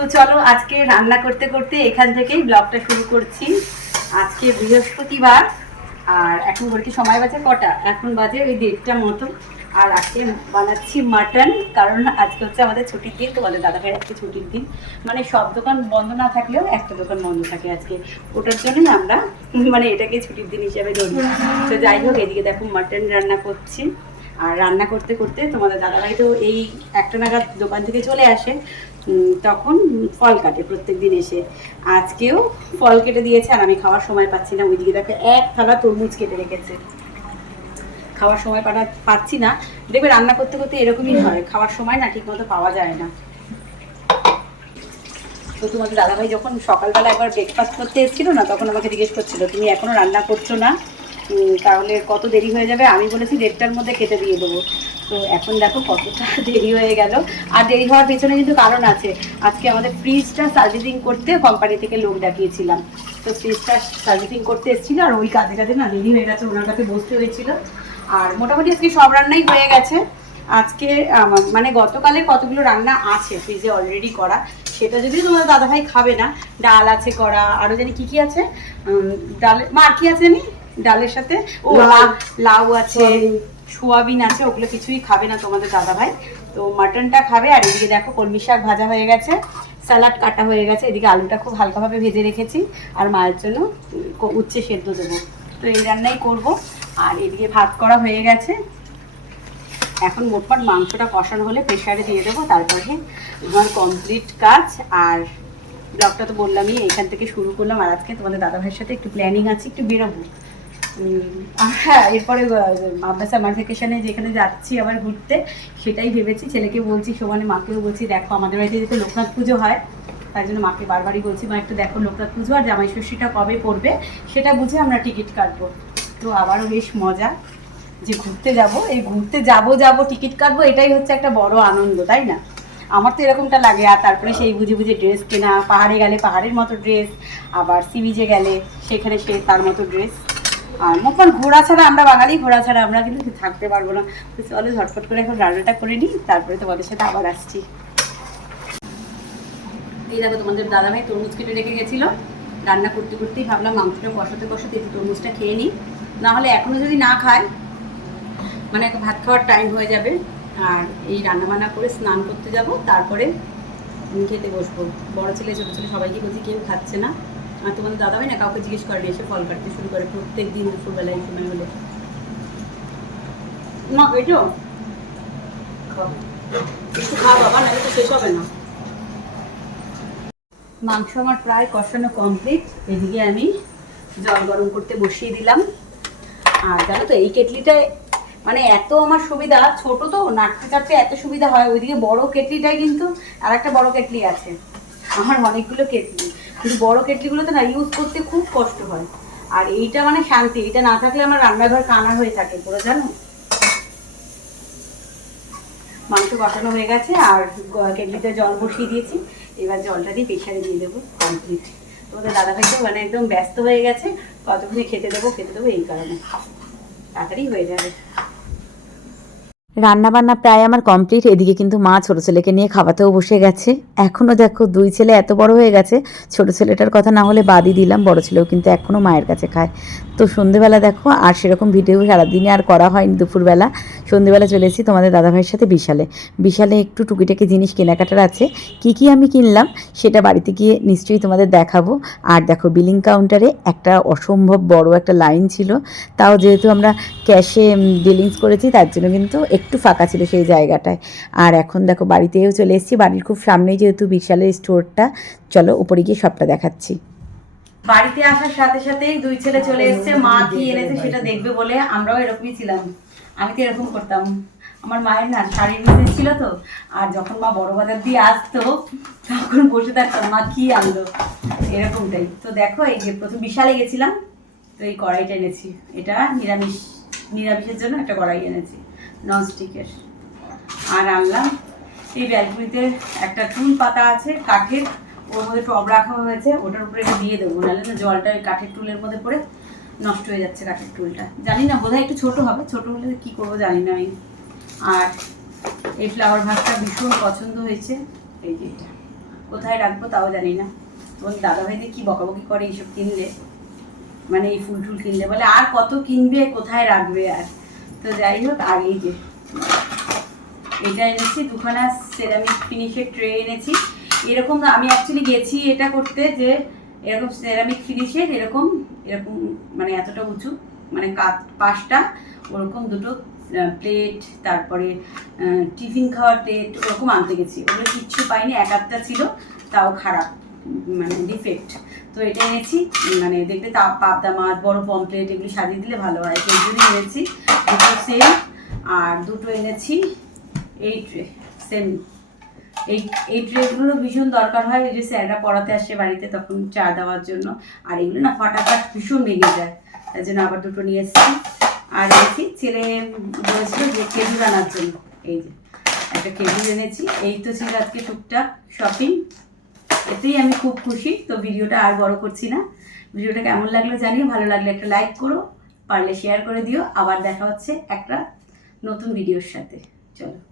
তো চলো আজকে রান্না করতে করতে এখান থেকেই ব্লগটা শুরু করছি। আজকে বৃহস্পতিবার, আর এখন ঘড়িতে সময় বাজে কটা? এখন বাজে ওই দেড়টা মতো। আর আজকে বানাচ্ছি মাটন, কারণ আজকে হচ্ছে আমাদের ছুটির দিন, তো তোমাদের দাদা ভাইয়ের আজকে ছুটির দিন। মানে সব দোকান বন্ধ না থাকলেও একটা দোকান বন্ধ থাকে আজকে। ওটার জন্যই আমরা মানে এটাকে ছুটির দিন হিসাবে ধরি। তো যাই হোক, এদিকে দেখো মাটন রান্না করছি। আর রান্না করতে করতে তোমাদের দাদাভাই তো এই একটা নাগাদ দোকান থেকে চলে আসে তখন ফল কাটে প্রত্যেক দিন এসে। আজকেও ফল কেটে দিয়েছে আর আমি খাওয়ার সময় পাচ্ছি না, ওইদিকে দেখো এক থালা তরমুজ কেটে রেখেছে। খাওয়ার সময় পাটা পাচ্ছি না, দেখবে রান্না করতে করতে এরকমই হয়, খাওয়ার সময় না ঠিক মতো পাওয়া যায় না। তো তোমাদের দাদাভাই যখন সকালবেলা একবার ব্রেকফাস্ট করতে এসেছিল না, তখন আমাকে জিজ্ঞেস করছিল, তুমি এখনও রান্না করছ না? তাহলে কত দেরি হয়ে যাবে? আমি বলেছি দেড়টার মধ্যে খেতে দিয়ে দেবো। তো এখন দেখো কতটা দেরি হয়ে গেল। আর দেরি হওয়ার পেছনে কিন্তু কারণ আছে। আজকে আমাদের ফ্রিজটা সার্ভিসিং করতে কোম্পানি থেকে লোক ডাকিয়েছিলাম তো ফ্রিজটা সার্ভিসিং করতে এসেছিল, আর ওই কাজে কাজে না দেরি হয়ে গেছে, ওনার কাছে বসতে হয়েছিল। আর মোটামুটি আজকে সব রান্নাই হয়ে গেছে। আজকে মানে গতকালে কতগুলো রান্না আছে ফ্রিজে অলরেডি করা, সেটা যদিও তোমার দাদাভাই খাবে না, ডাল আছে করা আরও জানি কি কি আছে? ডাল মা কি আছে জানি? ডালের সাথে। ও লাউ। আছে সোয়াবিন আছে ওগুলো কিছুই খাবে না তোমাদের দাদাভাই। তো মাটনটা খাবে আর এদিকে দেখো কলমি শাক ভাজা হয়ে গেছে স্যালাড কাটা হয়ে গেছে এদিকে আলুটা খুব হালকাভাবে ভেজে রেখেছি আর মায়ের জন্য উচ্ছে সেদ্ধ দেবো। তো এই রান্নাই করব আর এদিকে ভাত করা হয়ে গেছে। এখন মোটমাট মাংসটা কষানো হলে প্রেশারে দিয়ে দেবো তারপরে আমার কমপ্লিট কাজ আর ব্লগটা তো বললামই এখান থেকে শুরু করলাম আর আজকে তোমাদের দাদাভাইয়ের সাথে একটু প্ল্যানিং আছে একটু বেরোবো। হ্যাঁ এরপরে আমরা সামার ভ্যাকেশনে যেখানে যাচ্ছি আবার ঘুরতে, সেটাই ভেবেছি। ছেলেকে বলছি সমানে মাকেও বলছি, দেখো, আমাদের বাড়িতে যেতে লোকনাথ পুজো হয়, তার জন্য মাকে বারবারই বলছি, মা, একটু দেখো লোকনাথ পুজো আর জামাই ষষ্ঠীটা কবে পড়বে? সেটা বুঝে আমরা টিকিট কাটবো। তো আবারও বেশ মজা যে ঘুরতে যাব। এই ঘুরতে যাব যাব, টিকিট কাটবো, এটাই হচ্ছে একটা বড় আনন্দ, তাই না? আমার তো এরকমটা লাগে। আর তারপরে সেই বুঝে বুঝে ড্রেস কেনা, পাহাড়ে গেলে পাহাড়ের মতো ড্রেস, আবার সি বিচে গেলে সেখানে সে তার মতো ড্রেস। আর মোটমাট ঘোরা ছাড়া আমরা বাঙালি ঘোরা ছাড়া আমরা কিন্তু থাকতে পারব না। চলো ঝটফট করে এখন রান্নাটা করে নিই, তারপরে তোমাদের সাথে আবার আসছি। এই দেখো তোমাদের দাদাভাই তরমুজ কেটে রেখে গেছিল। রান্না করতে করতেই ভাবলাম মাংসটা কষাতে কষাতে একটু তরমুজটা খেয়ে নিই। না হলে এখনও যদি না খায় মানে ভাত খাওয়ার টাইম হয়ে যাবে। আর এই রান্না বান্না করে স্নান করতে যাব, তারপরে খেতে বসবো। বড় ছেলে, ছোটো ছেলে সবাইকে বলছি, কেউ খাচ্ছে না। আর তোমাদের দাদাভাই না কাউকে জিজ্ঞেস করেনি, এসে ফল কাটতে শুরু করে প্রত্যেক দিন দুপুরবেলায় এই সময় হলে না বেটো একটু খা বাবা, নাহলে তো শেষ হবে না। মাংস আমার প্রায় কষানো কমপ্লিট এদিকে আমি জল গরম করতে বসিয়ে দিলাম। আর জানো তো, এই কেটলিটায় মানে এত আমার সুবিধা, ছোট তো, নাড়তে চাটতে এত সুবিধা হয়। ওইদিকে বড় কেটলিটায় কিন্তু আর একটা বড় কেটলি আছে। আমার অনেকগুলো কেটলি। কিন্তু বড় কেটলিগুলোতে না ইউজ করতে খুব কষ্ট হয়। আর এইটা মানে শান্তি এটা না থাকলে আমার রান্নাঘর কানা হয়ে থাকে পুরো, জানো? মাংস কষানো হয়ে গেছে আর কেটলিতে জল বসিয়ে দিয়েছি। এবার জলটা দিয়ে প্রেশারে দিয়ে দেবো কমপ্লিট তোমাদের দাদাভাই তো মানে একদম ব্যস্ত হয়ে গেছে, কতক্ষণে খেতে দেবো খেতে দেবো এই কারণে। তাড়াতাড়ি হয়ে যাবে। রান্না বান্না প্রায় আমার কমপ্লিট, এদিকে কিন্তু মা ছোট ছেলেকে নিয়ে খাওয়াতেও বসে গেছে। এখনও দেখো দুই ছেলে এত বড় হয়ে গেছে, ছোট ছেলেটার কথা না হলে বাদই দিলাম, বড় ছেলেও কিন্তু এখনও মায়ের কাছে খায়। তো সন্ধেবেলা দেখো, আর সেরকম ভিডিও সারাদিনে আর করা হয়নি দুপুরবেলা। সন্ধেবেলা চলে এসেছি তোমাদের দাদাভাইয়ের সাথে বিশালে। বিশালে একটু টুকিটাকি জিনিস কেনাকাটার আছে। কি কি আমি কিনলাম, সেটা বাড়িতে গিয়ে নিশ্চয়ই তোমাদের দেখাবো। আর দেখো বিলিং কাউন্টারে একটা অসম্ভব বড় একটা লাইন ছিল। তাও যেহেতু আমরা ক্যাশে ডিলিংস করেছি, তার জন্য কিন্তু একটু ফাঁকা ছিল সেই জায়গাটায়। আর এখন দেখো বাড়িতেও চলে এসেছি। বাড়ির খুব সামনেই যেহেতু বিশালের স্টোরটা, চলো উপরে গিয়ে সবটা দেখাচ্ছি। বাড়িতে আসার সাথে সাথেই দুই ছেলে চলে এসেছে। মা কি এনেছে সেটা দেখবে বলে আমরাও এরকমই ছিলাম। আমি তো এরকম করতাম। আমার মায়ের না শাড়ির বিজনেস ছিল তো। আর যখন মা বড় বাজার দিয়ে আসতো, তখন বসে থাকতাম, মা, কি আনলো? এরকমটাই। তো দেখো, এই যে প্রথম বিশালে গেছিলাম, তো এই কড়াইটা এনেছি। এটা নিরামিষ, নিরামিষের জন্য একটা কড়াই এনেছি। ননস্টিকের। আর আনলাম এই ব্যালকনিতে একটা টুল পাতা আছে, কাঠের, ওর মধ্যে টব রাখা হয়েছে, ওটার উপরে এটা দিয়ে দেবো, নাহলে না জলটা ওই কাঠের টুলের মধ্যে পড়ে নষ্ট হয়ে যাচ্ছে কাঠের টুলটা। জানি না, বোধহয় একটু ছোট হবে, ছোট হলে কী করব জানি না আমি। আর এই ফ্লাওয়ার ভাসটা ভীষণ পছন্দ হয়েছে, এই যে এটা। কোথায় রাখব তাও জানি না। এবং দাদাভাইদের কি বকাবকি করে এইসব কিনলে? মানে এই ফুল টুল কিনলে বলে, আর কত কিনবে, কোথায় রাখবে আর? তো যাই হোক আর এই যে, এটা এনেছি, দুখানা সেরামিক ফিনিশের ট্রে এনেছি। এরকম আমি অ্যাকচুয়ালি গেছি এটা করতে যে, এরকম সেরামিক ফিনিশের এরকম এরকম মানে এতটা উঁচু মানে কাত, পাশটা, ওরকম দুটো প্লেট তারপরে টিফিন খাওয়ার প্লেট ওরকম আনতে গেছি। ওগুলো কিচ্ছু পাইনি, এক আধটা ছিল, তাও খারাপ। মানে ডিফেক্ট তো এটা এনেছি মানে দেখবে তা, পাবদা মাছ, বড় পমপ্লেট এগুলো সাজিয়ে দিলে ভালো হয়। সেই জন্যই এনেছি দুটো সেম, আর দুটো এনেছি এই ট্রে, সেম। এই এই ট্রেগুলো ভীষণ দরকার হয়, এই যে স্যাররা পড়াতে আসে বাড়িতে তখন চা দেওয়ার জন্য। আর এগুলো না ফটাফট ভীষণ ভেঙে যায়, তার জন্য আবার দুটো নিয়ে এসেছি। আর এনেছি ছেলে বলেছিল যে খেজুর আনার জন্য, এই যে একটা খেজুর এনেছি। এই তো ছিল আজকে টুকটাক শপিং এতেই আমি খুব খুশি। তো ভিডিওটা আর বড় করছি না। ভিডিওটা কেমন লাগল জানিও, ভালো লাগলে একটা লাইক করো, পারলে শেয়ার করে দিও। আবার দেখা হচ্ছে একটা নতুন ভিডিওর সাথে। চলো।